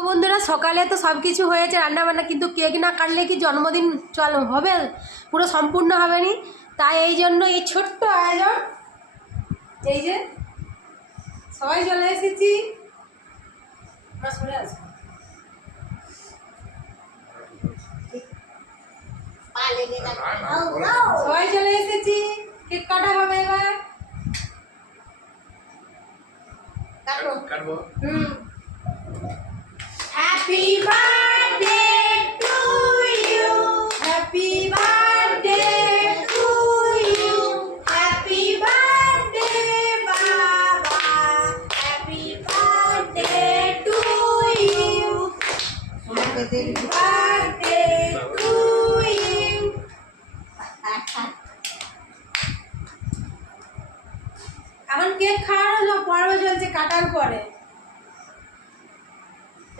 তো বন্ধুরা সকালে তো সব কিছু হয়েছে রান্নাবান্না, কিন্তু কেক না কাটলে কি জন্মদিন হবে? পুরো সম্পূর্ণ হবে নি। তাই এই জন্য এই ছোট্ট আয়োজন। এই যে সবাই চলে এসেছি, সবাই চলে এসেছি, কেক কাটা হবে এবার। কাটবো। Happy birthday to you, happy birthday to you, happy birthday বাবা, happy birthday to you, happy birthday to you. এখন কেক খাওয়ানো পর্ব চলছে, কাটার পরে।